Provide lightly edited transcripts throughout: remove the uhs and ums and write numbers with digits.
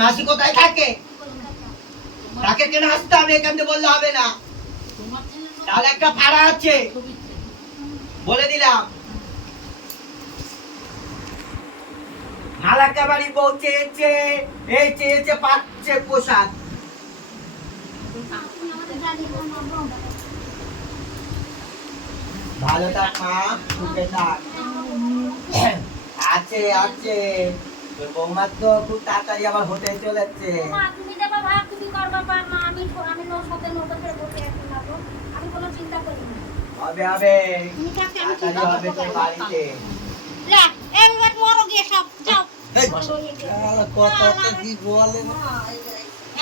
মাসি কোথায় থাকে? তাকে কেন আসতে হবে? এখান থেকে বললে হবে না। তাহলে একটা ভাড়া আছে, বলে দিলাম। মালাকা বাড়ি বউ চেয়েছে, এই চেয়েছে, পাচ্ছে পোশাক। ভালো থাক মা, সুখে থাক। আছে আছে, তোর বৌমার তো খুব তাড়াতাড়ি আবার হতে চলেছে। তুমি দেবা ভাগ, তুমি করবা পার মা। আমি সাথে নতুন করে বসে আছি না তো, আমি কোনো চিন্তা করি না। হবে হবে, তাড়াতাড়ি হবে তোর বাড়িতে। লে এইবার মরো গিয়ে সব যাও। কথা কি বলে না?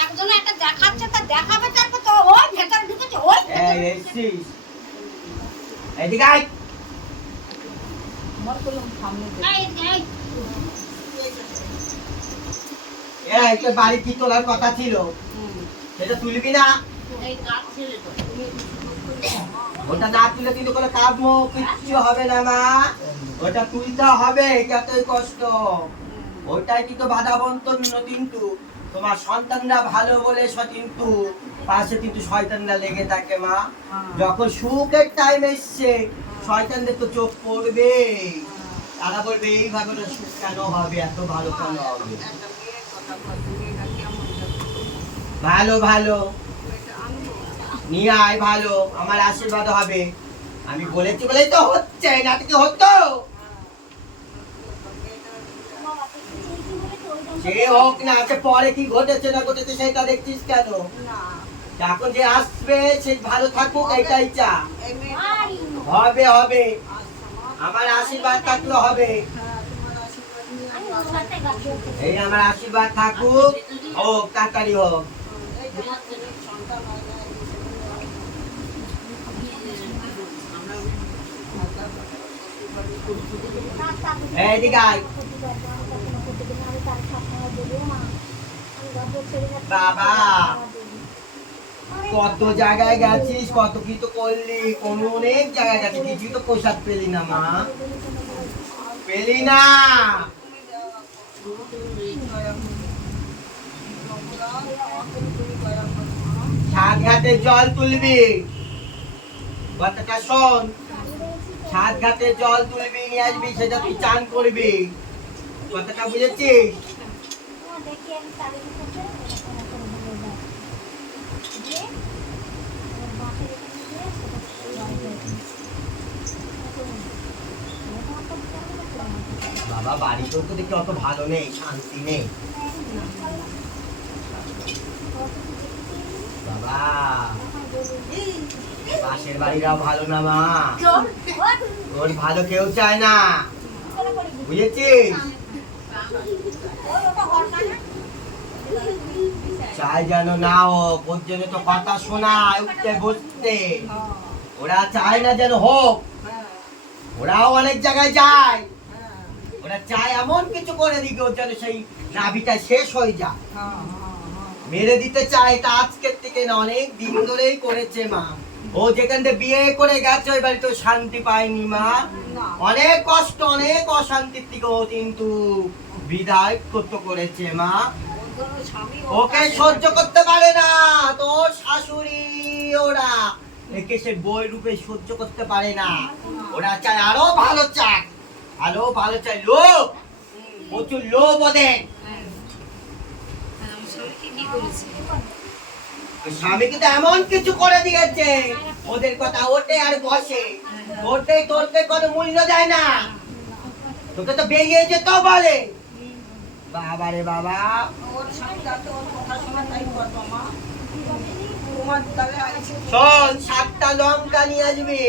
একজন একটা দেখাচ্ছে, তা দেখাবে, তারপর তো ওই ভেতরে ঢুকেছে। ওই এই এসছিস, এদিকে আয়। এই তোর বাড়ি কি তোলার কথা ছিল, সেটা তুলবি না? ওটা না তুলে কিন্তু কোনো কাজ কিচ্ছু হবে না মা, ওটা তুলতে হবে। যতই কষ্ট, ওটাই কিন্তু বাধাবন্ত কিন্তু তোমার সন্তানরা ভালো বলে কিন্তু পাশে কিন্তু শয়তানরা লেগে থাকে মা। যখন সুখের টাইম এসছে, শয়তানদের তো চোখ পড়বে, তারা বলবে এইভাবে সুখ কেন হবে, এত ভালো কেন হবে। ভালো ভালো নিয়ে আয়, ভালো, আমার আশীর্বাদ হবে। আমি বলেছি বলেই তো হচ্ছে, না কি হতো? সে হোক না, সে পরে কি ঘটেছে না ঘটেছে সেটা দেখছিস কেন? এখন যে আসবে সে ভালো থাকুক, এটাই চা। হবে হবে, আমার আশীর্বাদ থাকলে হবে। এই আমার আশীর্বাদ থাকুক, হোক তাড়াতাড়ি হোক। এইদিকে আয়। বাবা, কত জায়গায় গেছিস, কত কি তো করলি, কোন অনেক জায়গায় গেছিস, কিছু তো প্রসাদ পেলি না মা, পেলি না। সাত ঘাটে জল তুলবি, কথাটা শোন। সাত ঘাটে জল তুলবি, নিয়ে আসবি, সেটা তুই চান করবি, কথাটা বুঝেছিস? বাবা, বাড়িতেও তো দেখি অত ভালো নেই, শান্তি নেই বাবা। পাশের বাড়িরাও ভালো না মা, ওর ভালো কেউ চায় না, বুঝেছিস? চাই যেন না হোক, ওর জন্য তো কথা শোনায় উঠতে বসতে, ওরা চায় না যেন হোক। ওরাও অনেক জায়গায় যায়, ওরা চায় এমন কিছু করে দিকে ওর যেন সেই নাভিটা শেষ হয়ে যায়, মেরে দিতে চায়। তা আজকের থেকে না, অনেক দিন ধরেই করেছে মা। ও যেখান থেকে বিয়ে করে গেছে ওই বাড়িতে শান্তি পায়নি মা, অনেক কষ্ট, অনেক অশান্তির থেকে ও কিন্তু বিদায় করতে করেছে মা। ওকে সহ্য করতে পারে না তোর শাশুড়ি, ওরা একে সে বই রূপে সহ্য করতে পারে না। ওরা চায় আরো ভালো চাক, আরো ভালো চায়, লোভ, প্রচুর লোভ ওদের। স্বামী কিন্তু এমন কিছু করে দিয়েছে, ওদের কথা ওঠে আর বসে, ওঠে তোরকে কোনো মূল্য দেয় না, তোকে তো বেরিয়ে যেত বলে। বাবা রে বাবা, শোন, 7টা লঙ্কা নিয়ে আসবি,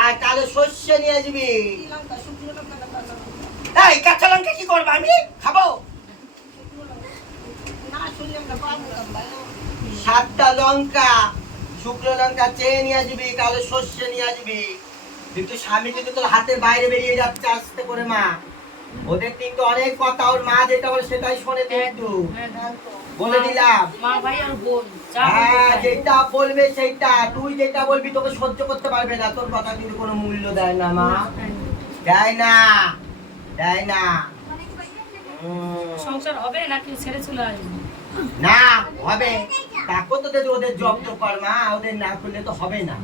আর কালো শস্য নিয়ে আসবি। এই কাঁচা লঙ্কা কি করবো, আমি খাবো? 7টা লঙ্কা, শুকনো লঙ্কা চেয়ে নিয়ে আসবি, কালো শস্য নিয়ে আসবি। কিন্তু স্বামী কিন্তু তোর হাতের বাইরে বেরিয়ে যাচ্ছে আস্তে করে মা, ওদের কিন্তু অনেক কথা, ওর মা যেটা বলে সেটাই শোনে কিন্তু। বলে দিলাম। মা ভাই আর বোন যা হ্যাঁ, বলতে চায়। যেটা বলবে সেইটা, তুই যেটা বলবি তোকে সহ্য করতে পারবে না, তোর কথা কিন্তু কোনো মূল্য দেয় না মা, দেয় না, দেয় না। সংসার হবে নাকি ছেড়ে চলে আসবে? না হবে, তারপর তো ওদের জব তো কর মা, ওদের না করলে তো হবে না।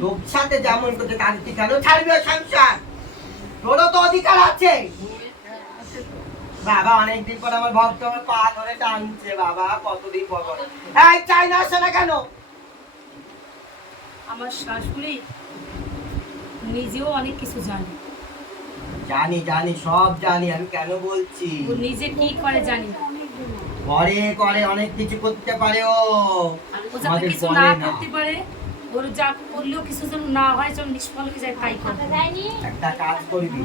তোর সাথে যেমন করতে তাদের তুই কেন ছাড়বি ওই সংসার? তোরও তো অধিকার আছে। বাবা অনেকদিন পর আমার ভক্ত আমার পা ধরে টানছে, বাবা কতদিন পর পর। এই চাই না আসে না কেন? আমার শাশুড়ি নিজেও অনেক কিছু জানে, জানি জানি সব জানি, আমি কেন বলছি? ও নিজে কি করে জানি না। করে করে অনেক কিছু করতে পারে ও, ও যাতে আমাদের কিছু বলে না না। করতে পারে, ওর যা করলেও কিছু যেন না হয়, যেন নিষ্ফল হয়ে যায় তাই করে। একটা কাজ করবি,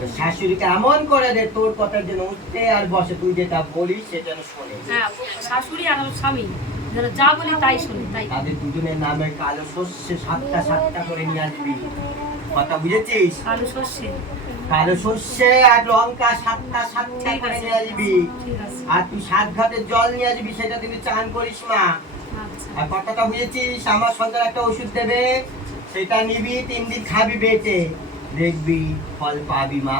তোর শাশুড়িকে এমন করে দে তোর কথার জন্য উঠতে আর বসে, তুই যেটা বলিস সেটা যেন শোনে। হ্যাঁ, শাশুড়ি আর আমার স্বামী যেন যা বলি তাই শুনি, তাই। তাদের দুজনের নামে কালো শস্যে সাতটা সাতটা করে নিয়ে আসবি, কথা বুঝেছিস? কালো সর্ষে, কালো শস্যে আর লঙ্কা সাতটা সাতটা ঠিক করে আছে, নিয়ে আসবি। ঠিক আছে। আর তুই 7 ঘাটের জল নিয়ে আসবি, সেটা তুমি চান করিস মা। আচ্ছা, আর কথাটা বুঝেছিস? আমার সন্তান একটা ওষুধ দেবে, সেটা নিবি, 3 দিন খাবি বেটে, দেখবি ফল পাবি মা,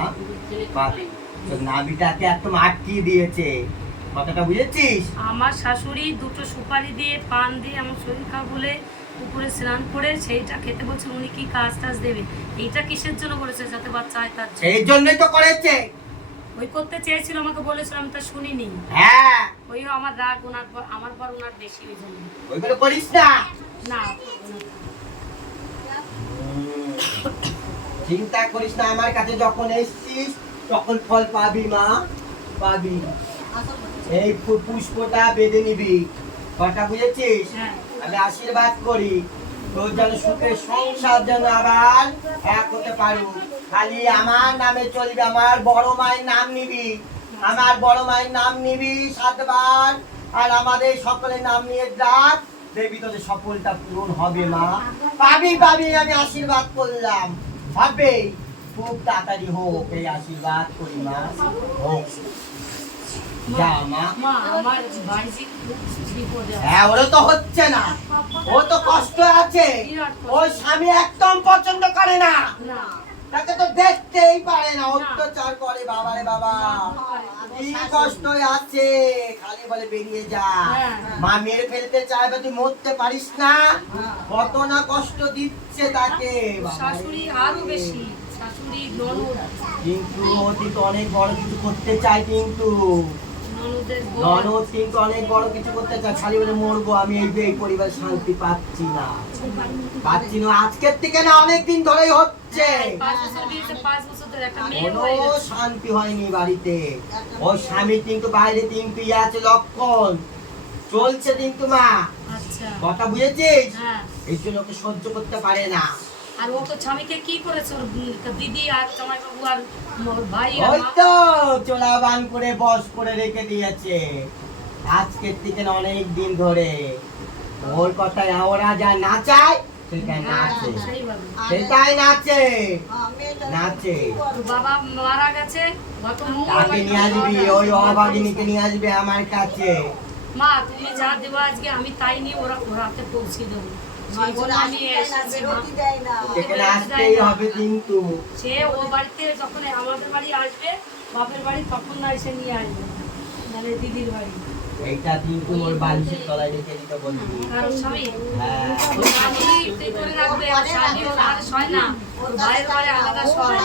পাবি। তোর নাভিটাকে একদম আটকিয়ে দিয়েছে, কথাটা বুঝেছিস? আমার শাশুড়ি দুটো সুপারি দিয়ে পান দিয়ে আমার শরীর খারাপ বলে উপরে স্নান করে সেইটা খেতে বলছে, উনি কি কাজ টাজ দেবে? এইটা কিসের জন্য বলেছে? যাতে বাচ্চা হয় তার জন্য। এই জন্যই তো করেছে। ওই করতে চেয়েছিল, আমাকে বলেছিল, আমি তা শুনিনি। হ্যাঁ, ওই আমার রাগ ওনার পর, আমার পর ওনার বেশি, ওই জন্য। ওইগুলো করিস না। না, চিন্তা করিস না, আমার কাছে যখন এসছিস তখন ফল পাবি মা, পাবি। এই পুষ্পটা বেঁধে নিবি, কথা বুঝেছিস? হ্যাঁ। আমি আশীর্বাদ করি তোর যেন সুখের সংসার যেন আবার এক হতে পারো। খালি আমার নামে চলবে, আমার বড় মায়ের নাম নিবি, আমার বড় মায়ের নাম নিবি 7 বার, আর আমাদের সকলের নাম নিয়ে ডাক, দেবী তোদের সফলতা পূরণ হবে মা, পাবি পাবি। আমি আশীর্বাদ করলাম, হবে, খুব তাড়াতাড়ি হোক, এই আশীর্বাদ করি মা, হোক। যা মা। মা আমার বাড়িতে খুব বিপদে আছে। হ্যাঁ, ওরা তো হচ্ছে না, ও তো কষ্ট আছে, ওর স্বামী একদম পছন্দ করে না, না, তাকে তো দেখতেই পারে না, অত্যাচার করে, বাবা রে বাবা, কি কষ্ট আছে, খালি বলে বেরিয়ে যা। হ্যাঁ। মা মেরে ফেলতে চাইবে, তুই মরতে পারিস না, কত না কষ্ট দিচ্ছে তাকে, বাবা রে। শাশুড়ি আরো বেশি, শাশুড়ি ননদ, কিন্তু ও কিন্তু অনেক বড় কিছু করতে চায়, কিন্তু ননদের বর। ননদ কিন্তু অনেক বড় কিছু করতে চায়, খালি বলে মরবো আমি, এই পরিবার শান্তি পাচ্ছি না, পাচ্ছি না, আজকের থেকে না, অনেক দিন ধরেই হচ্ছে, 5 বছর বিয়েতে 5 বছর ধরে একটা মেয়ে কোনো হয়ে গেছে। শান্তি হয়নি বাড়িতে। ওর স্বামী কিন্তু বাইরে কিন্তু ইয়ে আছে, লক্ষণ চলছে কিন্তু মা, আচ্ছা, কথা বুঝেছিস? হ্যাঁ। এই জন্য ওকে সহ্য করতে পারে না। আর ও তো স্বামীকে কি করেছে? ওর দিদি আর জামাইবাবু আর ওর ভাই আর ওই মা। তো চোলা বান করে বস করে রেখে দিয়েছে, আজকের থেকে না, অনেক দিন ধরে ওর কথায় ওরা যা নাচায় সেটাই নাচে, সেইভাবে। সেটাই নাচে, নাচে। ওর বাবা মারা গেছে গত তাকে নিয়ে আসবি, ওই অভাগিনীকে নিয়ে আসবে আমার কাছে। মা তুমি যা দেবো আজকে আমি তাই নিয়ে ওরা হাতে পৌঁছে দেবো। সেই জন্য আমি এসেছি মা। সেখানে আসতেই হবে কিন্তু। সে ও বাড়িতে যখন আমাদের বাড়ি আসবে, বাপের বাড়ি, তখন না এসে নিয়ে আসবে, মানে দিদির বাড়ি। এইটা কিন্তু ওর বালিশের তলায় রেখে দিতে বলবি। কারণ স্বামী হ্যাঁ, ওর স্বামী তুই করে রাখবে, আর স্বামী ওর ঘরে শয় না, ওর ভাইয়ের ঘরে আলাদা শয়।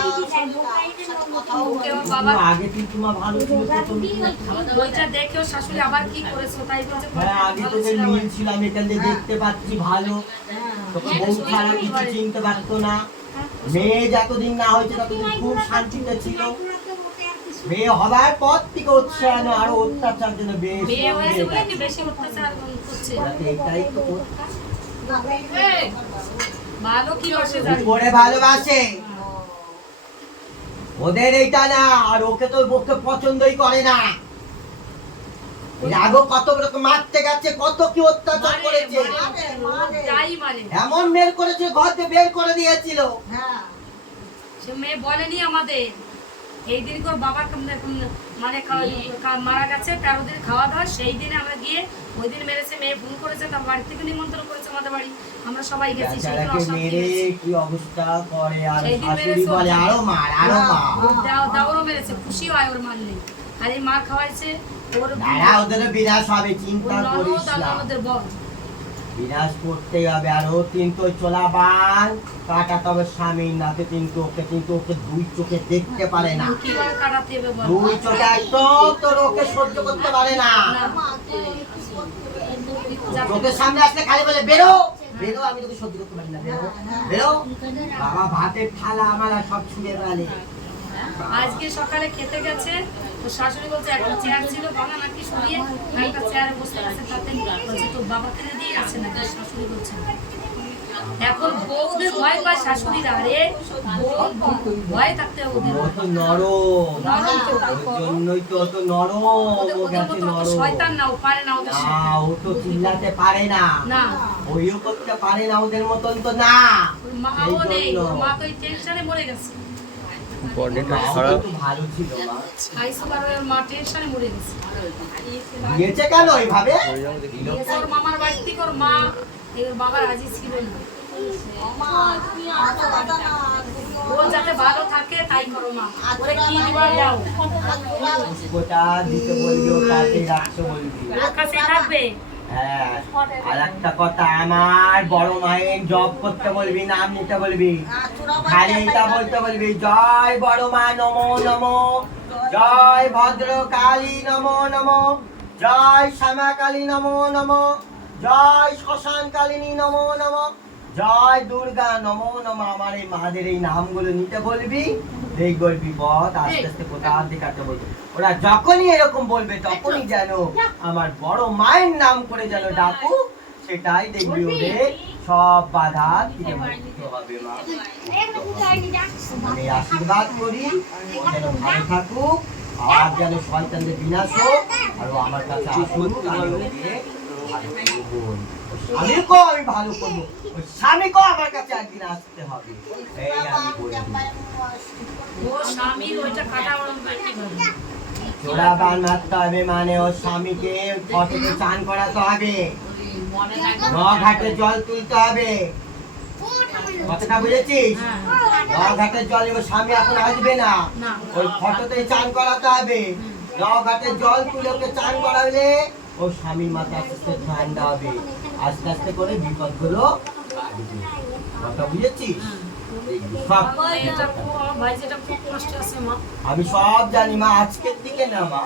ওকে ওর বাবা কিন্তু আগে কিন্তু মা ভালো ছিল, প্রথম দিকে। ওইটা দেখে ওর শাশুড়ি আবার কি করেছে তাই বলছে হ্যাঁ, আগে ভালো তোদের ছিল। মিল ছিল, আমি এখান থেকে দেখতে পাচ্ছি ভালো, তোকে বউ ছাড়া কিছু চিনতে পারতো না। মেয়ে যতদিন না হয়েছে ততদিন খুব শান্তিতে ছিল, মেয়ে হবার পর থেকে উৎসাহ আরো অত্যাচার যেন বেশ মেয়ে হয়েছে বলে কি বেশি অত্যাচার করছে? এটাই তো করছে। ভালো কি বাসে জানি। উপরে ভালোবাসে, ওদের এইটা না, আর ওকে তো ওকে পছন্দই করে না, এর আগেও কত লোক মারতে গেছে, কত কি অত্যাচার করেছে, তাই মানে এমন বের করেছে ঘর থেকে বের করে দিয়েছিল। সে মেয়ে বলেনি আমাদের এই দিন করে বাবার মানে মারা গেছে 13 দিন খাওয়া দাওয়া, সেই দিনে আমরা গিয়ে ওই দিন মেরেছে, মেয়ে ফোন করেছে, তার বাড়ি থেকে নিমন্ত্রণ করেছে আমাদের বাড়ি, আমরা সবাই গেছি। বেচারাকে মেরে কি অবস্থা করে, আর সেই দিন শাশুড়ি মেরেছে বলে আরো মার আরো মার। দাওরও মেরেছে, খুশি হয় ওর মারলে, আর এই মার খাওয়াইছে ওর দাঁড়া, ওদের বিনাশ হবে, চিন্তা করিস না, আমাদের বল বিনাশ করতে হবে। আর ও কিন্তু চোলা বান কাটা তবে স্বামীর নাতে, কিন্তু ওকে দুই চোখে দেখতে পারে না, কিভাবে কাটাতে হবে বল? দুই চোখে একদম তোর ওকে সহ্য করতে পারে না। চোখের সামনে আসলে খালি বলে বেরো বেরো, আমি তোকে সহ্য করতে পারি না, বেরো বেরো। বাবা ভাতের থালা আমার আর সব ছুঁড়ে ফেলে। আজকে সকালে খেতে গেছে, তো শাশুড়ি বলছে একটা চেয়ার ছিল বাবা নাকি সরিয়ে একটা চেয়ারে বসে আছে, তাতে বলছে তো বাবা কিনে দিয়ে আছে নাকি, শাশুড়ি বলছে। এখন বউদের ভয় পায় শাশুড়িরা, আরে ভয় থাকতে হবে ওদের। ও তো নরম, ওর জন্যই তো অত নরম, ও গেছে নরম। শয়তান না, ও পারে না ওদের সাথে। না, ও তো চিল্লাতে পারে না, না ওইও করতে পারে না ওদের মতন তো না। মাও নেই, ওর মা তো এই টেনশনে মরে গেছে। বডিটা খারাপ, ভালো ছিল মা, আইসো ওর মা টেনশনে মরে গেছে। দিয়েছে কেন এইভাবে? ওর মামার বাড়ি থেকে ওর মা, ওর বাবা রাজি ছিল না। ও যাতে ভালো থাকে তাই করো মা, ওরে কি দিবা দাও, ওটা দিতে বলবি, ও কাছে রাখতে বলবি। ওর কাছে থাকবে। হ্যাঁ, আর একটা কথা, আমার বড় মায়ের জপ করতে বলবি, নাম নিতে বলবি, খালি এটা বলতে বলবি, জয় বড় মা নমো নমো, জয় ভদ্র কালী নমো নমো, জয় শ্যামা কালী নমো নমো, জয় শ্মশান কালিনী নমো নমো, জয় দুর্গা নমো নমো। আমার এই মাদের এই নামগুলো নিতে বলবি, দেখবি বিপদ আস্তে আস্তে কোথাও দেখাতে বলবে। ওরা যখনই এরকম বলবে তখনই যেন আমার বড় মায়ের নাম করে যেন ডাকু, সেটাই দেখবি ওদের সব বাধা থেকে মুক্ত হবে মা। আমি আশীর্বাদ করি ও যেন ভালো থাকুক, আর যেন শয়তানদের বিনাশ হোক, আর ও আমার কাছে আসুক, আমি ওকে ভালো করবো। স্বামীকেও আমি ভালো করবো, ওই স্বামীকেও আমার কাছে একদিন আসতে হবে, এই আমি বলি। ও স্বামীর ওইটা কাটা ওরম কি হবে? জোড়া বান মারতে হবে, মানে ওর স্বামীকে ফটোতে চান করাতে হবে, ঘাটে জল তুলতে হবে, কথাটা বুঝেছিস? ঘাটে জল, ওর স্বামী এখন আসবে না, ওই ফটোতে চান করাতে হবে, ঘাটে জল তুলে ওকে চান করালে ওর স্বামীর মাথা আস্তে আস্তে ঠান্ডা হবে, আস্তে আস্তে করে বিপদগুলো আসবে। কথা বুঝেছিস? সব আমি সব জানি মা, আজকের দিকে না মা,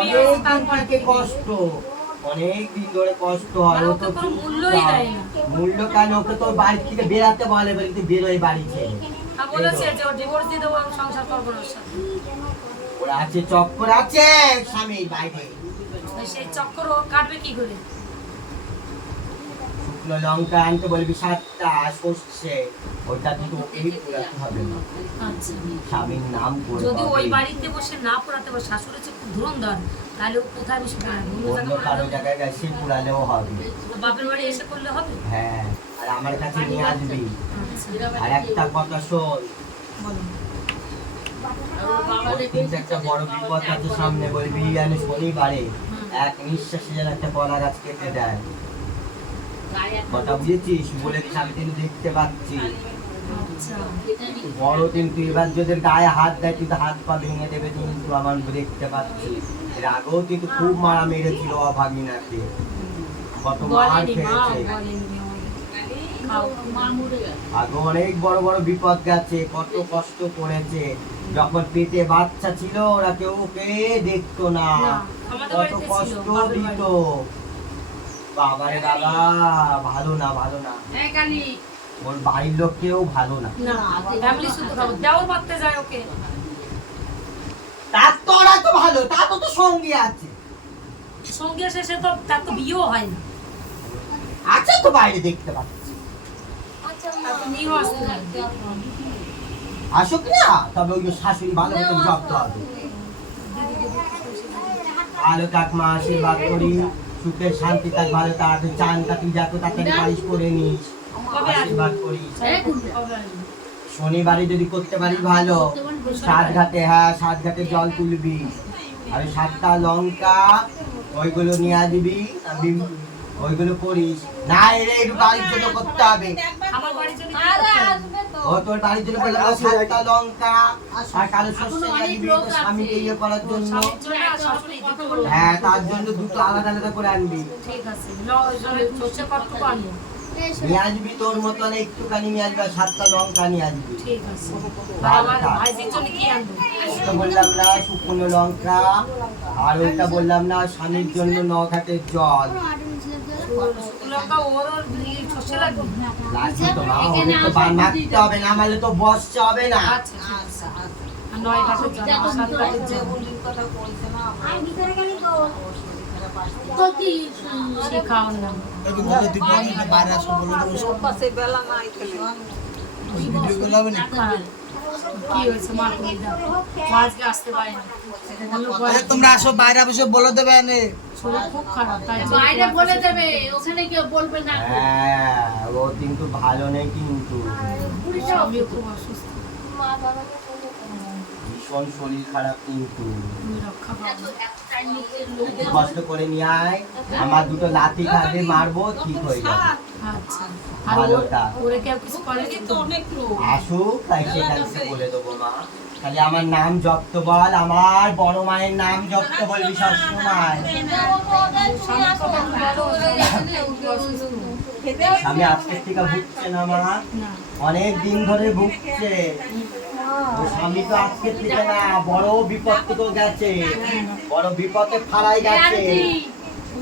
অনেক দিন থেকে কষ্ট, অনেক দিন ধরে কষ্ট হয়। ও তো মূল্য কেন, ওকে তোর বাড়ি থেকে বেরাতে বলে, বলতে বেরোয় বাড়ি ছেড়ে, ওরা আছে চক্কর আছে স্বামীর বাইরে, সেই চক্কর কাটবে কি করে? শুকনো লঙ্কা আনতে বলবি 7টা, সর্ষে, ওইটা কিন্তু ওকেই পোড়াতে হবে না, স্বামীর নাম করে। যদি ওই বাড়িতে বসে না পোড়াতে পারে, শাশুড়ি হচ্ছে খুব ধুরন্ধর, তাহলে ও কোথায় বসে পোড়াবে? অন্য কারো জায়গায় গেছে পোড়ালেও হবে, বাপের বাড়ি এসে করলে হবে। হ্যাঁ, আর আমার কাছে নিয়ে আসবি। আর একটা কথা শোন, একটা বড় বিপদ আছে সামনে, বলবি জানি শনিবারে এক নিঃশ্বাসে যেন একটা কলা গাছ কেটে দেয়, কথা বুঝেছিস? বলে দিস, আমি কিন্তু দেখতে পাচ্ছি বড়, কিন্তু এবার যদি গায়ে হাত দেয় কিন্তু হাত পা ভেঙে দেবে, কিন্তু আমার দেখতে পাচ্ছি। এর আগেও কিন্তু খুব মারা মেরেছিল অভাগিনাকে, কত মার খেয়েছে, আগে অনেক বড় বড় বিপদ গেছে, কত কষ্ট করেছে। যখন পেটে বাচ্চা ছিল ওরা কেউ ওকে দেখতো না, কত কষ্ট দিত। বাবারে বাবা, ভালো না, ভালো না, ওর বাড়ির লোক কেউ ভালো না। তার তো ওরা তো ভালো, তার তো সঙ্গী আছে, সঙ্গী আসে, সে তো তার তো বিয়েও হয় না, আছে তো বাইরে দেখতে পাচ্ছি, আসুক না, তবে ওই শাশুড়ি ভালো মতন জব্দ হবে। ভালো থাক মা, আশীর্বাদ করি সুখে শান্তি থাক, ভালো থাক। চানটা তুই যত তাড়াতাড়ি পারিস করে নিস, কবে আসবে? আশীর্বাদ করিস। কবে আসবে? শনিবারে যদি করতে পারিস ভালো, সাত ঘাটে, হ্যাঁ সাত ঘাটে জল তুলবি, আর 7টা লঙ্কা ওইগুলো নিয়ে আসবি, আমি ওইগুলো করিস। না এর একটু বাড়ির জন্য করতে হবে। আমার বাড়ির জন্য কি আরে করতে হবে? আসবে তো। ও তোর বাড়ির জন্য বললাম 7টা লঙ্কা আর কালো সর্ষে নিয়ে আসবি তোর স্বামীকে ইয়ে করার জন্য। স্বামীর জন্য আর শাশুড়ি দুটো করে। হ্যাঁ তার জন্য দুটো আলাদা আলাদা করে আনবি। ঠিক আছে সর্ষে কতটুকু আনবো? নিয়ে আসবি তোর মতন একটুখানি নিয়ে আসবি, আর 7টা লঙ্কা নিয়ে আসবি। ঠিক আছে ভালো আমার থাক। ভাইজির জন্য কি আনবো? ওটা বললাম না শুকনো লঙ্কা, আর ওইটা বললাম না স্বামীর জন্য 9 ঘাটের জল। লঙ্কা ওর সর্ষে লাগবে? লাগবে তো মা, ওদের তো বানাতে হবে, না মারলে তো বসতে হবে না। আচ্ছা ঠিক আছে। আর 9 ঘাটের জল, আর 7 ঘাটের জল। আমি ভিতরে গেলি তো। তো কি? সে খাওয়ার নাম। হ্যাঁ। কি হয়েছে মা তুমি দাও। ও আজকে আসতে পারেনি। বললো তোমরা আসো বাইরে বসে বলে দেবে এনে। শরীর খুব খারাপ তাই জন্য বাইরে বলে দেবে, ওখানে কেউ বলবে না। হ্যাঁ ও কিন্তু ভালো নেই, কিন্তু স্বামীও খুব অসুস্থ। মা বাবাকে বলে তো। ভীষণ শরীর খারাপ, কিন্তু তুমি রক্ষা পাবো। একটু কষ্ট করে নিয়ে আয়, আমার দুটো লাঠি কাঁধে মারবো, ঠিক হয়ে যাবে। আচ্ছা আর ভালোটা। ওরে কেউ কিছু করেনি তো? আসুক তাই সেখানে বলে দেবো মা, খালি আমার নাম জপ্ত বল, আমার বড় মায়ের নাম জপ্ত বলবি সবসময়। স্বামী কবে ভালো অসুস্থ? আমি আজকের থেকে ভুগছে না মা, না অনেক দিন ধরে ভুগছে। ও স্বামী তো আজকের থেকে না, বড় বিপদ থেকে গেছে, বড় বিপদে ফালাই গেছে।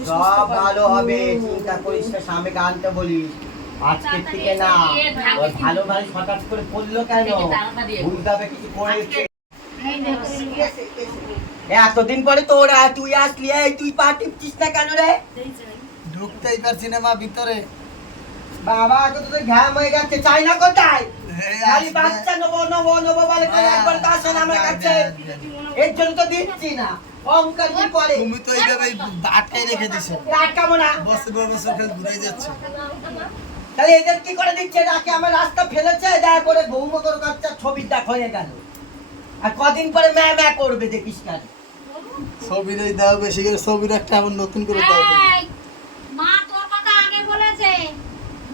সব ভালো হবে, চিন্তা করিস না, স্বামীকে আনতে বলিস। আজকের থেকে না, ওই ভালো ভালো হঠাৎ করে পড়লো কেন, বুঝতে হবে কিছু করেছে। এতদিন পরে তোরা তুই আসলি, এই তুই পা টিপছিস না কেন রে? ঢুকতেই পারছি না মা ভিতরে। বাবা আগে তো তোর ঘাম হয়ে গেছে, চাই না কোথায়? এই খালি আসবে। বাচ্চা নেবো নেবো নেবো বলে করে একবার তো আসে না আমার কাছে, এর জন্য তো দিচ্ছি না। অহংকার কি করে? তুমি তো এইভাবে আটকাই রেখে দিছো। রাখাবো না, বছর পর বছর খেলে ঘুরে যাচ্ছে। তাহলে এদের কি করে দিচ্ছে? রাখে আমার রাস্তা ফেলেছে, দয়া করে বৌমা করে বাচ্চার ছবি দেখ হয়ে গেল, আর কদিন পরে ম্যা ম্যা করবে দেখিস কেন। ছবির এই দাও বেশি করে, ছবির একটা আবার নতুন করে দাও। এই, মা তোর কথা আগে বলেছে।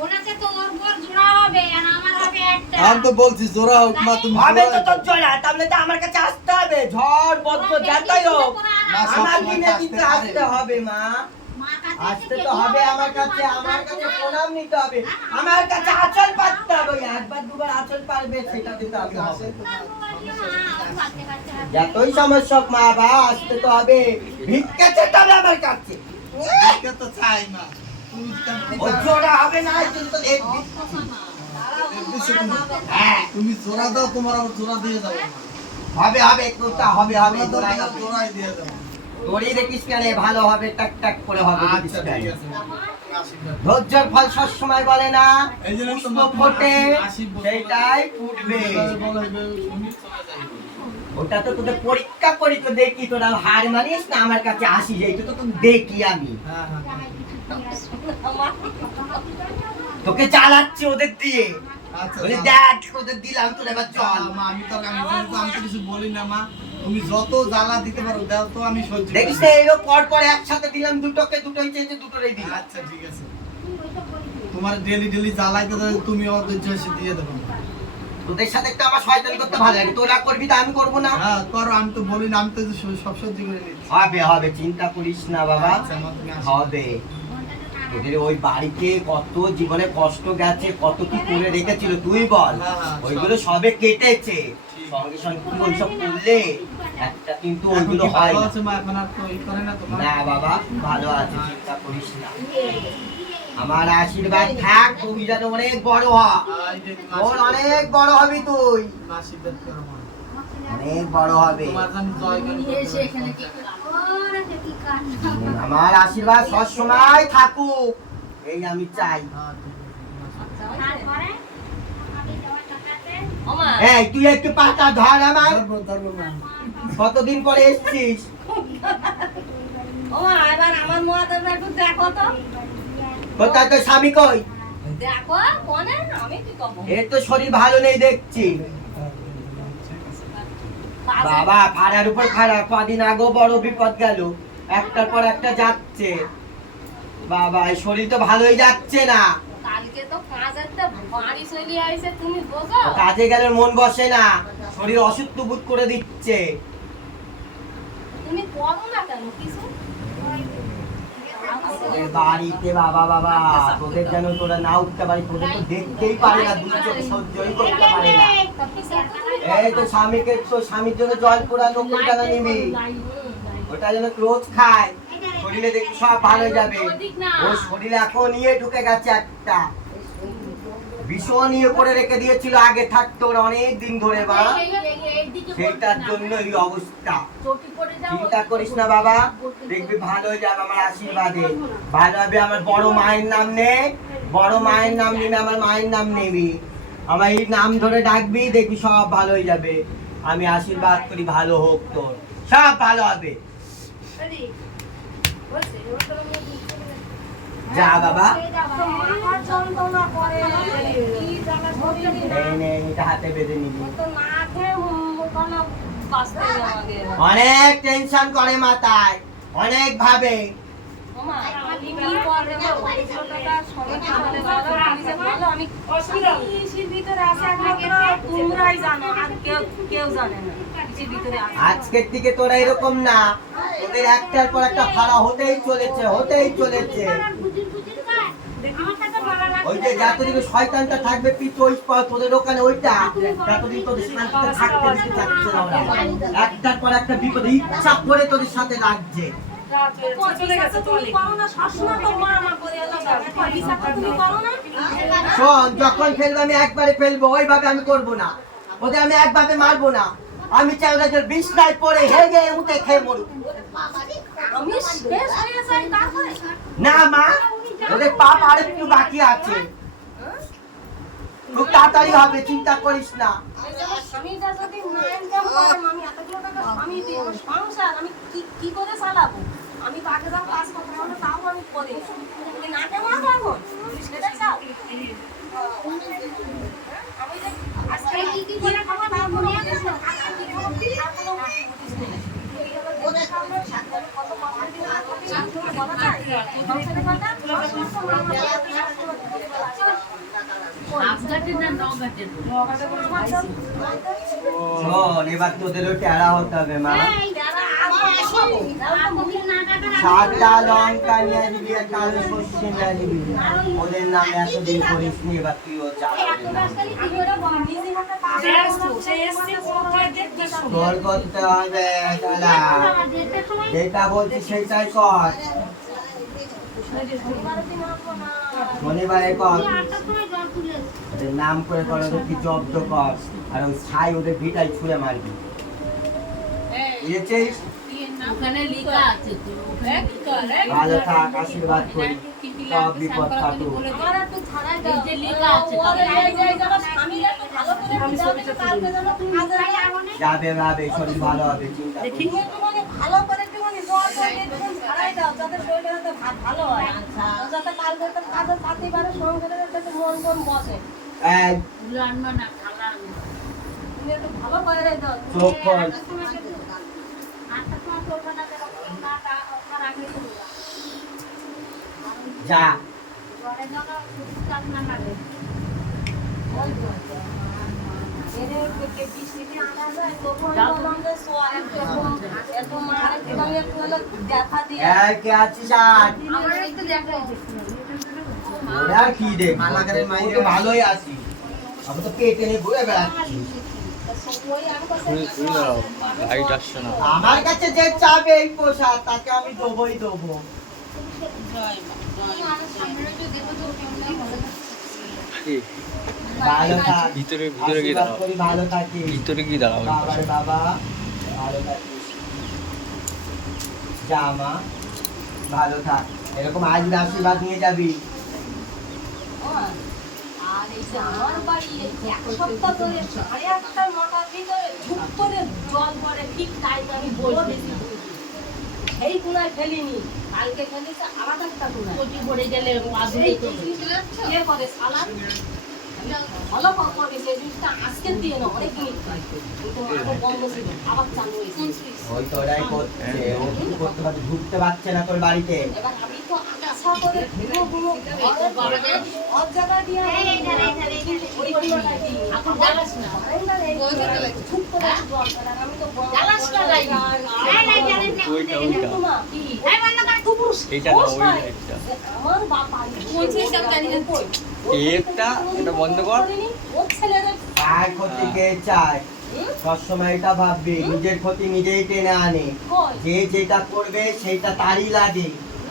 বলেছে তো ওর বোর জোড়া হবে আর আমার হবে একটা। আমি তো বলছি জোড়া হোক মা, তুমি হবে তো জোড়া তোর দাও। জোড়া, তাহলে তো আমার কাছে আসতে হবে, ঝড় বজ্র যাতাই হোক না, সব আমার সময় দিনে আসতে কিন্তু পারে। আসতে হবে মা, মার কাছে আসতে থেকে তো হবে বড় আমার কাছে, বড় আমার কাছে বড় প্রণাম নিতে হবে, আমার কাছে আঁচল পাততে হবে, একবার দুবার আঁচল পারবে সেটা দিতে হবে। যতই সমস্যা হোক মা বাবা, আসতে তো হবে, ভিক্ষা চেতে হবে আমার কাছে। এটা তো চাই মা। তুমি ও জোড়া হবে না, এই জন্য তো দেখবি। হ্যাঁ তুমি জোড়া দাও, তোমার আবার জোড়া দিয়ে দাও। হবে হবে, কোনটা হবে হবে, জোড়া জোড়াই দাও, হবে। জোড়াই দিয়ে দাও। দড়ি দেখিস কেন, ভালো হবে, টাক টাক করে হবে দেখিস আচ্ছা কেন। ঠিক আছে মা, তুমি আশীর্বাদ করো। ধৈর্যের ফল সবসময় বলে না, এই জন্য তো পুষ্প মা ফোটে আশীর্বাদ সেইটাই ফুটবে। এইভাবে বলো, এইভাবে শুনি চলে যাবে। ওটা তো তোদের পরীক্ষা করি তো দেখি, তোরা হার মানিস না আমার কাছে আসিস, এইটা তো তোকে দেখি আমি, হ্যাঁ হ্যাঁ হ্যাঁ। তোকে চালাচ্ছি ওদের দিয়ে, আচ্ছা বলি যাও। দেখ ওদের দিলাম, তোর এবার চল। মা, আমি তো কিছু বলি না মা, তুমি যত জ্বালা দিতে পারো দাও তো, আমি সহ্য করি। দেখিস না এইরকম পর পর একসাথে দিলাম, দুটোকে দুটোই চেয়েছে, দুটোরই দিলাম। আচ্ছা ঠিক আছে, তোমার ডেলি ডেলি জ্বালাইতে তো তুমি অধৈর্য এসে দিয়ে দেবো। তোদের সাথে একটু আমার শয়তানি করতে ভালো লাগে, তোরা করবি তা আমি করবো না। হ্যাঁ করো, আমি তো বলি না, আমি তো সব সহ্য করে নিচ্ছি। হবে হবে, চিন্তা করিস না বাবা, আচ্ছা মা, তুমি আসো। হবে। তোদের ওই বাড়িতে কত জীবনে কষ্ট গেছে, কত কি করে রেখেছিল তুই বল, হ্যাঁ, হ্যাঁ, ওইগুলো সবে কেটেছে, ঠিক। সঙ্গে সঙ্গে তুই ওইসব করলে একটা কিন্তু এখন ওইগুলো কি হয় ভালো না। আছে মা, এখন আর তো ই করে না তোমার? না বাবা ভালো আছে, চিন্তা করিস না, আমার আশীর্বাদ থাক, তুই যেন অনেক বড় হ, এই যে তুমি তোর অনেক বড় হবি, তুই আশীর্বাদ করো মা। অনেক বড় হবে। তোমার জন্য জয় গান এসে এখানে কি ওরে কি কান্না। আমার আশীর্বাদ সবসময় থাকুক, এই আমি চাই। তারপরে আমি যাওয়ার টাকাতে ওমা এই তুই একটু পাতা ধর আমার, ধরবো ধরবো মা। কতদিন পরে এসছিস? ও মা, এবার আমার মহাদেবটা একটু দেখো তো। কোথায় তোর স্বামী কই? দেখো, কোনে? আমি কি করবো? এর তো শরীর ভালো নেই দেখছি। বাবা ভাড়ার উপর ভাড়া, কদিন আগেও বড় বিপদ গেল, একটার পর একটা যাচ্ছে। বাবা এই শরীর তো ভালোই যাচ্ছে না। কালকে তো কাজের তো বাড়ি চলে আইছে, তুমি বোঝো? কাজে গেলে মন বসে না, শরীর অসুস্থ বোধ করে দিচ্ছে। তুমি করো না কেন কিছু? তোদের বাড়িতে বাবা বাবা তোদের যেন তোরা না উঠতে পারি, তোদের তো দেখতেই পারে না, দুই চোখে সহ্যই করতে পারে না। এই তো স্বামীকে, তো স্বামীর জন্য জল পোড়া 90 টাকা নিবি, ওটা যেন রোজ খায়, শরীরে দেখি সব ভালো হয়ে যাবে। ও শরীরে এখন নিয়ে ঢুকে গেছে একটা ভীষণ ইয়ে করে রেখে দিয়েছিল, আগে থাকতো ওরা অনেক দিন ধরে বা, সেইটার জন্য এই অবস্থা। চিন্তা করিস না বাবা, দেখবি ভালো হয়ে যাবে আমার আশীর্বাদে, ভালো হবে। আমার বড় মায়ের নাম নে, বড় মায়ের নাম নিবি, আমার মায়ের নাম নিবি, আমার এই নাম ধরে ডাকবি, দেখবি সব ভালো হয়ে যাবে। আমি আশীর্বাদ করি ভালো হোক, তোর সব ভালো হবে। যা বাবা, মাথার যন্ত্রণা করে, কি জ্বালা শরীরে। এই নে, এটা হাতে বেঁধে নিবি। তো না খেয়ে কোনো বাঁচতে যাওয়াগে। অনেক টেনশন করে মাথায়, অনেক ভাবে। ওমা, কি করবে গো? ছোটটা সবাই বলে বলো, তুমি যে বলো, আমি কিসের ভিতরে আছে একমাত্র তোমরাই জানো, আর কেউ জানে না কিসের ভিতরে আছে। আজকের দিকে তোরা এরকম না, তোদের একটার পর একটা ভাড়া হতেই চলেছে, হতেই চলেছে। ওই যে যতদিন শয়তানটা থাকবে পিঠ ওই তোদের ওখানে ওইটা, ততদিন তোদের শান্তিতে থাকতে দিতে চাচ্ছে না ওরা। একটার পর একটা বিপদে ইচ্ছা করে তোদের সাথে লাগছে। তুমি করো না, সবসময় তো মা মা করে এলো, বিচারটা তুমি করো না। শোন, যখন ফেলবো আমি একবারে ফেলবো, ওইভাবে আমি করবো না, ওদের আমি একভাবে মারবো না। আমি চাই ওরা যে বিছনায় পড়ে হেগে উঠে খেয়ে মরুক। আমি শেষ হয়ে যাই তারপরে। না মা, ওদের পাপ আর একটু বাকি আছে, খুব তাড়াতাড়ি হবে, চিন্তা করিস না। স্বামীটা যদি না ইনকাম করে, আমি এতগুলো টাকা স্বামী দিই, আমার সংসার আমি কি করে চালাবো? আমি তাকে যা কাজ করতে হবে তাও আমি করি, তুমি না কেমন এখন সেটা চাও? আমি যে আজকে কি করে খাবো না মনে আছে, কি খাবো আর কোনো ওদের সামনে কত কথা দিন আর কথা চাই সংসারের কথা শোন, এবার তোদেরও টেরা হতে হবে মা। সাদা লঙ্কা নিয়ে দিবি, কালো সর্ষে নিয়ে দিবি, ওদের নামে এতদিন করিস নি, এবার তুইও যা। তোর করতে হবে দাদা, যেটা বলছি সেটাই কর, শনিবারে কর, ওদের নাম করে কর, ওদের কি জব্দ কর, আর ওই ছাই ওদের ভিটাই ছুঁড়ে মারবি, বুঝেছিস? ওখানে লেখা আছে তো, ভালো থাক, আশীর্বাদ করি, সব বিপদ কাটুক। আমার একটু ছাড়াই দাও, এই যে লেখা আছে, ওরে এই যে যারা স্বামীরা একটু ভালো করে বুঝাবে, কালকে যেন তুমি কাজে যাবে ভাবে, শরীর ভালো হবে, চিন্তা করিস তুমি একটু মানে ভালো করে একটু মানে জল দিয়ে একটু ছাড়াই দাও, যাতে শরীরে যাতে ভালো হয়, যাতে কালকে তো কাজে থাকতে পারে, সংসারে যাতে মন বসে। এই, রান্না না খালা তুমি একটু ভালো করে দাও। চোখ খোল। যা, এই, কে আছিস আজ? ওরা আর কি দেখ, মালাকারের মাইরে ভালোই আছি, আমি তো পেটে নিয়ে ঘুরে বেড়াচ্ছি। আমার কাছে যে চাবে এই পোশাক, তাকে আমি দেবই দেবো। ভালো থাক, ভিতরে আশীর্বাদ কি দাঁড়াও, করি, ভালো থাকিস। ভিতরে কি দাঁড়াও, বাবার বাবা, ভালো থাকিস। যা মা, ভালো থাক, এরকম আজকে আশীর্বাদ নিয়ে যাবি। আর এই যে আমার বাড়ি এই যে এক সপ্তাহ ধরে 8:30 9টার ভিতরে ঝুপ করে জল পড়ে, ঠিক টাইম আমি বলছি সেই গুণায় ফেলিনি, কালকে ফেলেছে আলাদা একটা গুণায়। কোটি পড়ে গেলে পা এই ধুয়ে তো জিনিসটা কে করে সালাদ? ভালো করে সেই জিনিসটা আজকে দিয়ে না, অনেক দিন কিন্তু আগে বন্ধ ছিল, আবার চালু হয়েছে। ওই তো ওরাই করছে, ও কিছু করতে পারছে, ঢুকতে পারছে না তোর বাড়িতে। এবার আমি তো আশা করে পুরো সব জায়গায় দিয়ে ওই গুণাটা দিই। এখন জ্বালাস না। চুপ করে জল ফেলার, আমি তো জ্বালাস না লাই। কিন্তু না, কি? তবু সাহস পায় যে আমার বাপ বাড়ি কই? এটা বন্ধ কর। ওর ছেলেদের কার ক্ষতি কে চায়? সবসময় এটা ভাববি, নিজের ক্ষতি নিজেই টেনে আনে। কই? যে যেটা করবে সেইটা তারই লাগে,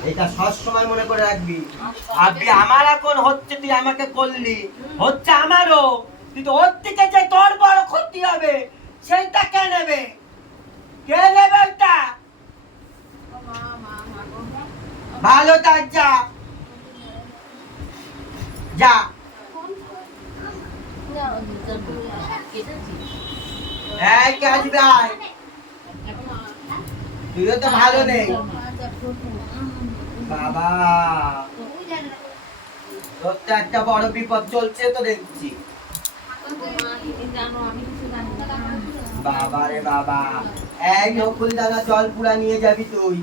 এটা সবসময় মনে করে রাখবি। ভাববি আমার এখন হচ্ছে, তুই আমাকে করলি, হচ্ছে আমারও, কিন্তু ওর থেকে যে তোর বড় ক্ষতি হবে সেইটা কে নেবে? কে নেবে ওটা? ভালো থাক, যা যা। এই কাজ ভাই, তুইও তো ভালো নেই বাবা, তোর তো একটা বড় বিপদ চলছে তো দেখছি। বাবা রে বাবা, এই নকুল দানা জল পোড়া নিয়ে যাবি তুই।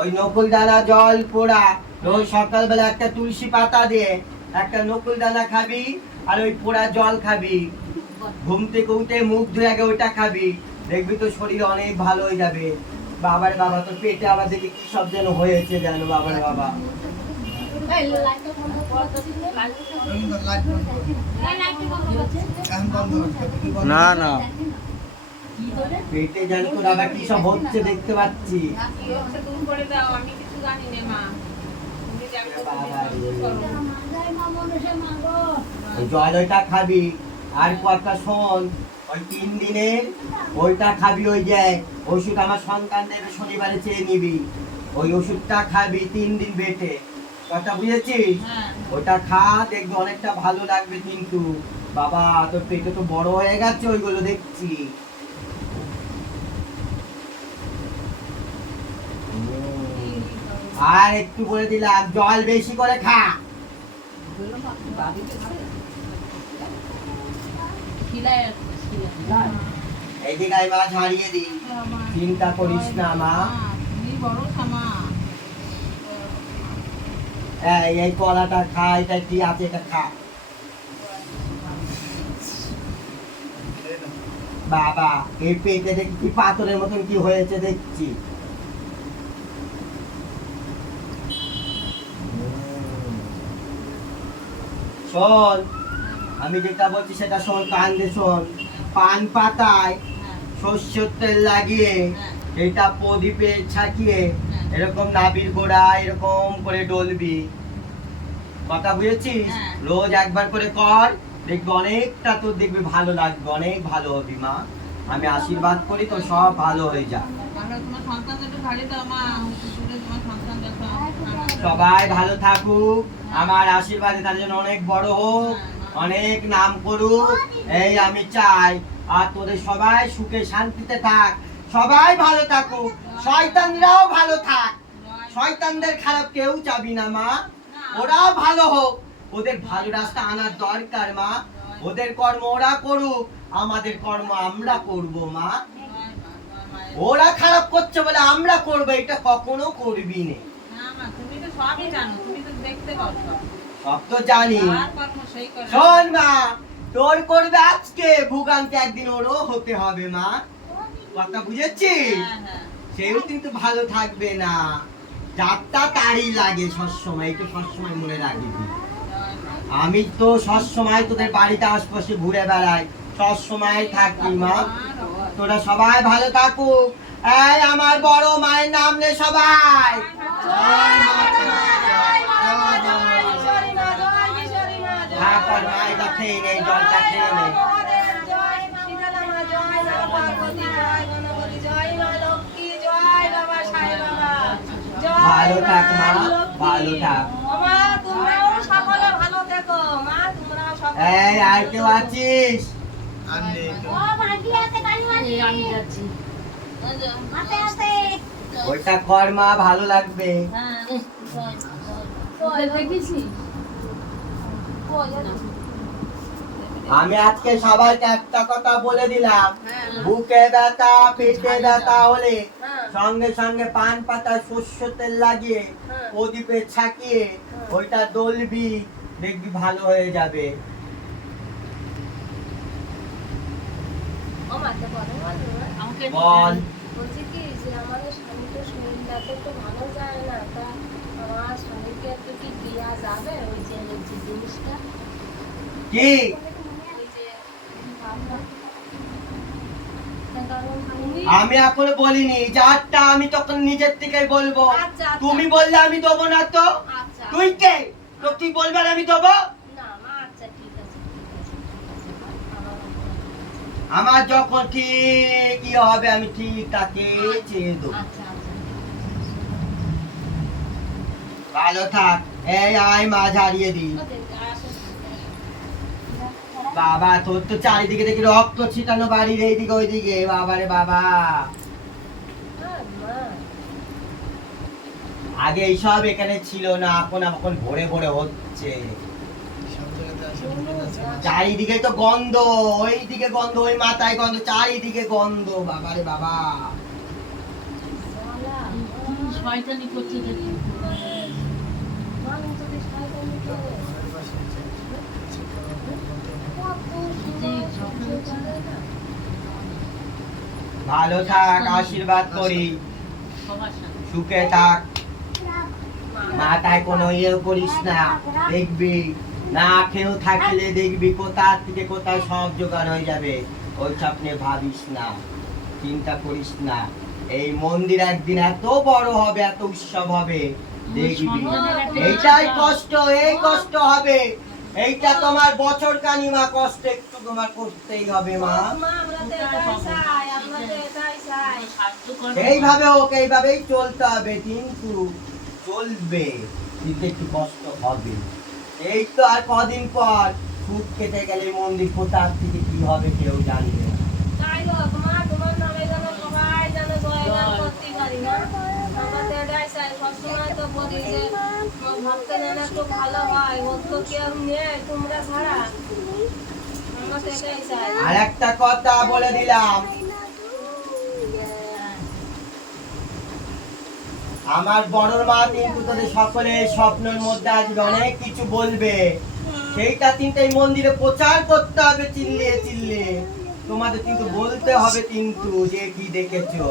ওই নকুল দানা জল পোড়া রোজ সকালবেলা একটা তুলসী পাতা দিয়ে একটা নকুল দানা খাবি, আর ওই পোড়া জল খাবি। ঘুম থেকে উঠে মুখ ধুয়ে আগে ওইটা খাবি, দেখবি তো শরীর অনেক ভালো হয়ে যাবে। বাবার বাবা, তোর পেটে আবার দেখি কি সব যেন হয়েছে জানো। বাবার বাবা, না না, পেটে জানো তোর আবার কি সব হচ্ছে দেখতে পাচ্ছি। ওই জল ওইটা খাবি, আর কথা শোন, ওই 3 দিনের ওইটা খাবি, ওই যে ওষুধ আমার সন্তান দেবে শনিবারে চেয়ে নিবি, ওই ওষুধটা খাবি 3 দিন বেটে, কথা বুঝেছিস? ওটা খা, দেখবি অনেকটা ভালো লাগবে। কিন্তু বাবা তোর পেটে তো বড় হয়ে গেছে ওইগুলো দেখছি। আর একটু বলে দিলাম, জল বেশি করে খা। এই যে গায়ে মাছ হারিয়ে দি, চিন্তা করিস না মা। এই কলাটা খা, এটা কি আছে এটা খা। বাবা এই পেটে দেখছি পাথরের মতন কি হয়েছে দেখছি। শোন, আমি যেটা বলছি সেটা শোন, কান দিয়ে শোন। পান পাতায় সর্ষের তেল লাগিয়ে এটা প্রদীপে ছাকিয়ে এরকম নাবির গোড়া এরকম করে ডলবি, কথা বুঝেছিস? রোজ একবার করে কর, দেখবি অনেকটা তোর দেখবি ভালো লাগবে, অনেক ভালো হবি মা। আমি আশীর্বাদ করি তো সব ভালো হয়ে যা। সবাই ভালো থাকুক, আমার আশীর্বাদে তার জন্য অনেক বড় হোক, অনেক নাম করুক, এই আমি চাই। আর তোদের সবাই সুখে শান্তিতে থাক, সবাই ভালো থাকুক, শয়তানরাও ভালো থাক। শয়তানদের খারাপ কেউ চাবি না মা, ওরাও ভালো হোক, ওদের ভালো রাস্তা আনার দরকার মা। ওদের কর্ম ওরা করুক, আমাদের কর্ম আমরা করব মা। ওরা খারাপ করছে বলে আমরা করবো, এটা কখনো করবি না। সব তো জানি। শোন মা, তোর করবে আজকে, ভুগান্তে একদিন ওরও হতে হবে মা, কথা বুঝেছিস? সেও কিন্তু ভালো থাকবে না, যাত্রা তারই লাগে সবসময়, একটু সবসময় মনে রাখবি। আমি তো সবসময় তোদের বাড়িতে আশপাশে ঘুরে বেড়াই, সবসময় থাকি মা। তোরা সবাই ভালো থাকুক। এই আমার বড় মায়ের নাম নে সবাই। এটা খেয়ে নে, জলটা খেয়ে নে। ভালো থাক মা, ভালো থাক। এই আর কেউ আছিস? ও ভাগি আছে, গাড়ি মাঝি আমি যাচ্ছি। হাতে হাতে ওইটা কর মা, ভালো লাগবে। হ্যাঁ দেখেছি আমি আজকে সবাইকে একটা কথা বলে দিলাম, বুকে ব্যথা পেটে ব্যথা হলে সঙ্গে সঙ্গে পান পাতা শস্য তেল লাগিয়ে প্রদীপে ছাকিয়ে ওইটা দলবি, দেখবি ভালো হয়ে যাবে। আমাকে বলে আমাকে বল। বলছি কি যে আমাদের স্বামীকে শরীরটা তো একটু ভালো যায় না, তা আমার স্বামীকে একটু কি দেওয়া যাবে ওই যে জিনিসটা, কি ওই যে ভাবনা। কারণ আমি আমি এখনো বলিনি, যারটা আমি তখন নিজের থেকেই বলবো। আচ্ছা, আচ্ছা। তুমি বললে আমি দেবো না তো? আচ্ছা তুই কে? তো তুই বলবে আর আমি দেবো? না মা, আচ্ছা ঠিক আছে ঠিক আছে ঠিক আছে আমার আমার যখন ঠিক কি হবে আমি ঠিক তাকে চেয়ে দেবো। আচ্ছা আচ্ছা ভালো থাক। এই আয় মাছ হারিয়ে দি। বাবা তোর তো চারিদিকে দেখি রক্ত ছিটানো বাড়ির এইদিকে ওইদিকে, বাবারে বাবা। আগে এইসব এখানে ছিল না, এখন এখন ভরে ভরে হচ্ছে। সব জায়গাতে আসে ঢুকে যাচ্ছে মা। চারিদিকে তো গন্ধ, ওইদিকে গন্ধ, ওই মাথায় গন্ধ, চারিদিকে গন্ধ, বাবারে বাবা। শয়তানি করছে দেখি ভালো থাক, আশীর্বাদ করি, সবার সাথে সুখে থাক। মাথায় কোনো ইয়ে করিস না, দেখবি না খেয়েও থাকলে দেখবি কোথার থেকে কোথায় সব জোগাড় হয়ে যাবে। ওই স্বপ্নে ভাবিস না, চিন্তা করিস না। এই মন্দির একদিন এত বড় হবে, এত উৎসব হবে, দেখবি। এইটাই কষ্ট, এই কষ্ট হবে। এইটা তোমার বছর কানি মা, কষ্ট একটু তোমার করতেই হবে মা। সাহায্য করে এইভাবে ওকে এইভাবেই চলতে হবে, কিন্তু চলবে, কিন্তু একটু কষ্ট হবে। এই তো আর কদিন পর সুখ কেটে গেলে মন্দির কোথার থেকে কি হবে কেউ জানবে না। তাই হোক মা, তোমার নামে যেন সবাই যেন জয়গান করতে পারি না। আমাদের এটাই চাই, সবসময় তো বলি যে ভক্ত যেন একটু ভালো হয়, ওর তো কেউ নেই তোমরা ছাড়া। আমার তো এটাই চাই। আর একটা কথা বলে দিলাম, আমার বড় মা কিন্তু তোদের সকলের স্বপ্নের মধ্যে আসবে, অনেক কিছু বলবে। সেইটা কিন্তু এই মন্দিরে প্রচার করতে হবে, চিল্লিয়ে চিল্লিয়ে তোমাদের কিন্তু বলতে হবে কিন্তু যে কি দেখেছো।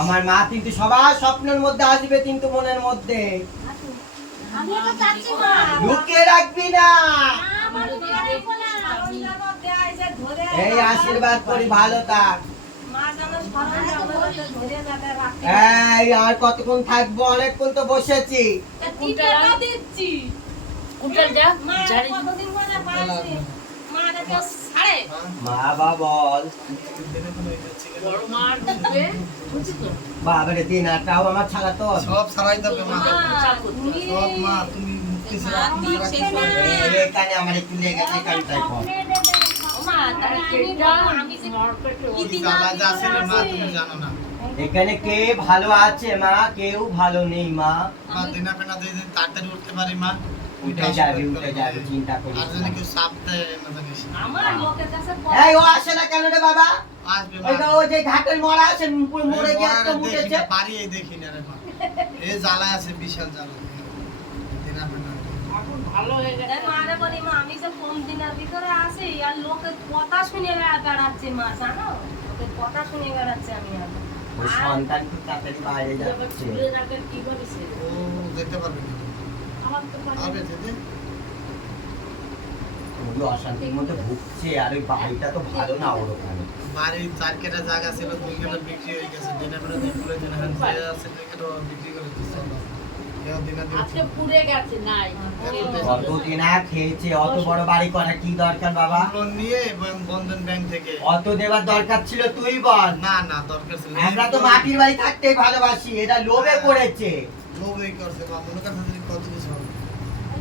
আমার মা কিন্তু সবার স্বপ্নের মধ্যে আসবে, কিন্তু মনের মধ্যে আমি তো চাচ্ছি মা। লুকিয়ে রাখবি না। আমার মায়ের বলে আমার যেন দেয় যে ধরে এই আশীর্বাদ করি, ভালো থাক। মা যেন স্মরণ জগতে ধরে যাতে রাখে। এই আর কতক্ষণ থাকবো, অনেকক্ষণ তো বসেছি। তা টিপেটা দিচ্ছি। কুটাল যা মা জানি কতদিন পরে পাইছি। মা দেখো ছাড়ে। মা বাবা বল, বড় মার ঢুকবে বুঝছি তো বাবারে দিন আর তাও আমার ছাড়া তো সব সারাইতে হবে মা। তুমি সব মা, তুমি মুক্তি ছাড়া তুমি ছাড়া কিছু হবে না। এখানে আমার একটু লেগেছে, কানটাই কম। মা তাহলে তুমি বলো, আমি যে কি তুমি দিন জ্বালা যা আছে রে মা, তুমি জানো না। এখানে কে ভালো আছে মা? কেউ ভালো নেই মা। মা দিনা পেনা দিয়ে দিন তাড়াতাড়ি উঠতে পারি মা। উঠে যাবে, উঠে যাবে, চিন্তা করিস আর না। যদি কেউ চাপ দেয় না জানিস। আমার লোকের কাছে এই ও আসে না কেন রে বাবা? আসবে মা। ওই তো ওই যে ঘাটের মরা আছে, পুরো মরে এই গিয়ে বড়াটা একটা দেখি মুটেছে। না, বাড়ি এই দেখি না রে মা। এই জ্বালা আছে, বিশাল জ্বালা। দিনা পেনা। এখন ভালো হয়ে গেছে মারে বলি মা, আমি যে কম দিনের ভিতরে আসি আর লোকের কথা শুনে বেড়াচ্ছে মা, জানো লোকের কথা শুনে বেড়াচ্ছে আমি আর ওই সন্তান খুব তাড়াতাড়ি বাইরে এবার যাচ্ছে। চুলে রাখেন কিভাবে সে ও যেতে পারবে না। আমার তো পারবে যেতে? ওই অশান্তির মধ্যে ভুগছে, আর ওই বাড়িটা তো ভালো না ওর ওখানে। বাড়ির 4 কাঠা জায়গা ছিল, 2 কাঠা বিক্রি হয়ে গেছে। দিনা পেনা দিয়ে পুরো দিন হান যে আছে 2 কাঠা বিক্রি করে দিচ্ছে। কেউ দিনা দিয়ে আজকে পুড়ে গেছে নাই কতদিন আর খেয়েছে, অত বড় বাড়ি করা কি দরকার বাবা? লোন নিয়ে এবং বন্ধন ব্যাংক থেকে। অত দেওয়ার দরকার ছিল তুই বল। না না, দরকার ছিল না। আমরা তো মাটির বাড়ি থাকতেই ভালোবাসি, এটা লোভে করেছে। লোভই করছে মা, মনে করছে যে কত কিছু হবে।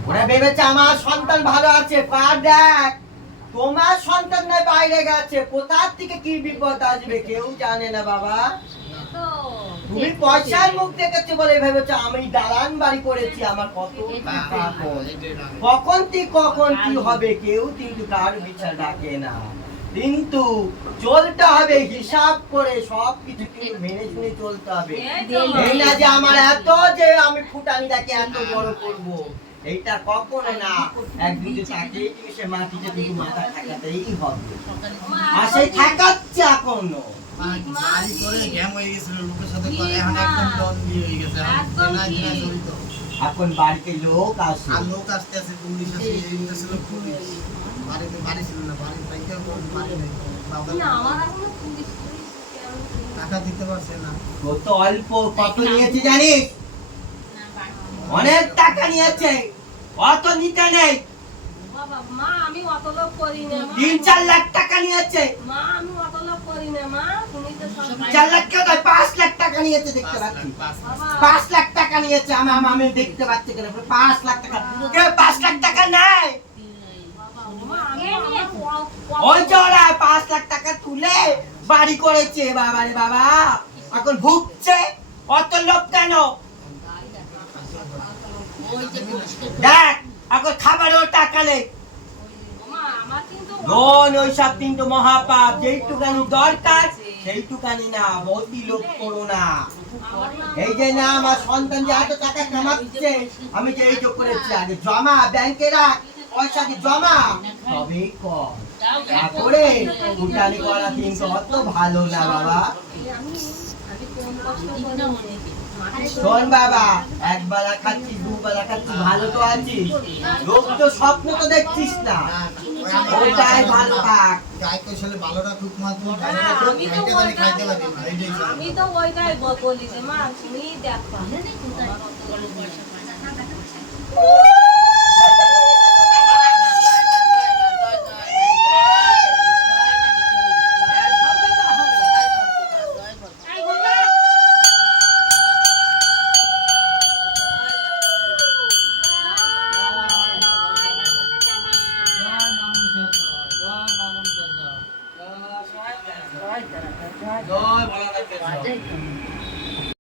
ওরা ভেবেছে আমার সন্তান ভালো আছে, পা দেখ তোমার সন্তান নয় বাইরে গেছে, কোথার থেকে কি বিপদ আসবে কেউ জানে না বাবা। তো তুমি পয়সার মুখ দেখেছো বলে ভেবেছো আমি দালান বাড়ি করেছি, আমার কত টাকা এখন। কখন কি হবে কেউ কিন্তু কার বিচার ডাকে না, কিন্তু চলতে হবে হিসাব করে, সব কিছু কিন্তু মেনে শুনে চলতে হবে। এই না যে আমার এত যে আমি ফুটানিটাকে এত বড় করব, এইটা কখনো না। একদিন যে চাকরি সে মাটিতে কিন্তু মাথা ঠাকাতেই হবে, আর সেই ঠাকাচ্ছে এখনো। বাড়ি করে গ্যাম হয়ে গেছিল লোকের সাথে করে, এখন একদম ডন দিয়ে হয়ে গেছে, জড়িত। এখন বাড়িতে লোক আসে, আর লোক আসতে আসে, পুলিশ আসে, এইটা ছিল পুলিশ। বাড়ি ছিল না, বাড়ি পাইতে বাড়ি নেই, না আমার এখনো পুলিশ টাকা দিতে পারছে না। কত অল্প, কত নিয়েছে জানিস? অনেক টাকা নিয়েছে, অত নিতে নেই। বাবা মা আমি অত লোক করি না মা। 3-4 লাখ টাকা নিয়েছে। মা আমি অত লোক করি না মা, তুমি তো সব 4 লাখ কেউ নয়, 5 লাখ টাকা নিয়েছে দেখতে পাচ্ছি। 5 লাখ টাকা নিয়েছে, আমি দেখতে পাচ্ছি কেন 5 লাখ টাকা। কেউ 5 লাখ টাকা নেয়? মা আমি ওই যে ওরা 5 লাখ টাকা তুলে বাড়ি করেছে, বাবা রে বাবা, এখন ভুগছে। অত লোক কেন? দেখ এখন খাবারও টাকা নেই। মা আমার কিন্তু লোন ওইসব কিন্তু মহাপাপ, যেইটুকানি দরকার সেইটুকানি না, বহুতই লোক করো না। এই যে না আমার সন্তান যে এত টাকা কামাচ্ছে, আমি যে এই যোগ করেছি, আগে জমা ব্যাংকে রাখ, পয়সা কি জমা তবেই কর, তারপরে ফুটানি করা কিন্তু অত ভালো না বাবা। শোন বাবা, একবেলা খাচ্ছিস, দুবেলা খাচ্ছিস, ভালো তো আছিস, লোক তো স্বপ্ন তো দেখছিস না, ওটাই ভালো থাক। গাই কৌশলে ভালো রাখুক মা, তুমি আমি তো খাইতে পারি না, এইটাই ছিল। আমি তো ওইটাই বলি যে মা তুমি দেখো জয় বাংলাদেশ।